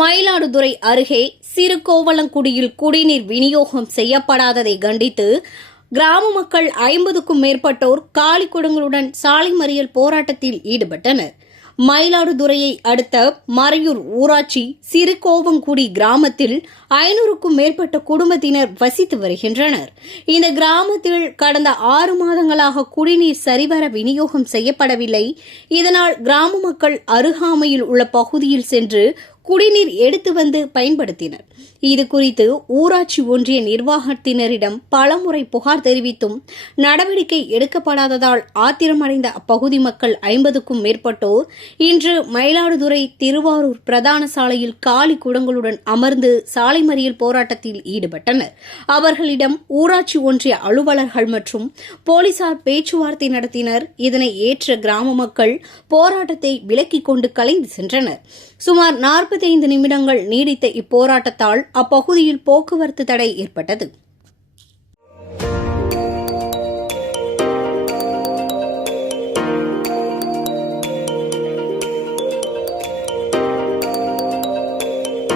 மயிலாடுதுறை அருகே சிறுகோவலங்குடியில் குடிநீர் விநியோகம் செய்யப்படாததை கண்டித்து கிராம மக்கள் 50க்கும் மேற்பட்டோர் காலிக்குடங்களுடன் சாலை மறியல் போராட்டத்தில் ஈடுபட்டனர். மயிலாடுதுறையை அடுத்த மறையூர் ஊராட்சி சிறுகோவங்குடி கிராமத்தில் 500க்கும் மேற்பட்ட குடும்பத்தினர் வசித்து வருகின்றனர். இந்த கிராமத்தில் கடந்த 6 மாதங்களாக குடிநீர் சரிவர விநியோகம் செய்யப்படவில்லை. இதனால் கிராம மக்கள் அருகாமையில் உள்ள பகுதியில் சென்று குடிநீர் எடுத்து வந்து பயன்படுத்தினர். இதுகுறித்து ஊராட்சி ஒன்றிய நிர்வாகத்தினரிடம் பலமுறை புகார் தெரிவித்தும் நடவடிக்கை எடுக்கப்படாததால் ஆத்திரமடைந்த அப்பகுதி மக்கள் 50க்கும் மேற்பட்டோர் இன்று மயிலாடுதுறை திருவாரூர் பிரதான சாலையில் காலி குடங்களுடன் அமர்ந்து சாலை மறியல் போராட்டத்தில் ஈடுபட்டனர். அவர்களிடம் ஊராட்சி ஒன்றிய அலுவலர்கள் மற்றும் போலீசார் பேச்சுவார்த்தை நடத்தினர். இதனை ஏற்ற கிராம மக்கள் போராட்டத்தை விலக்கிக் கொண்டு கலைந்து சென்றனர். சுமார் 45 நிமிடங்கள் நீடித்த இப்போராட்டத்தால் அப்பகுதியில் போக்குவரத்து தடை ஏற்பட்டது.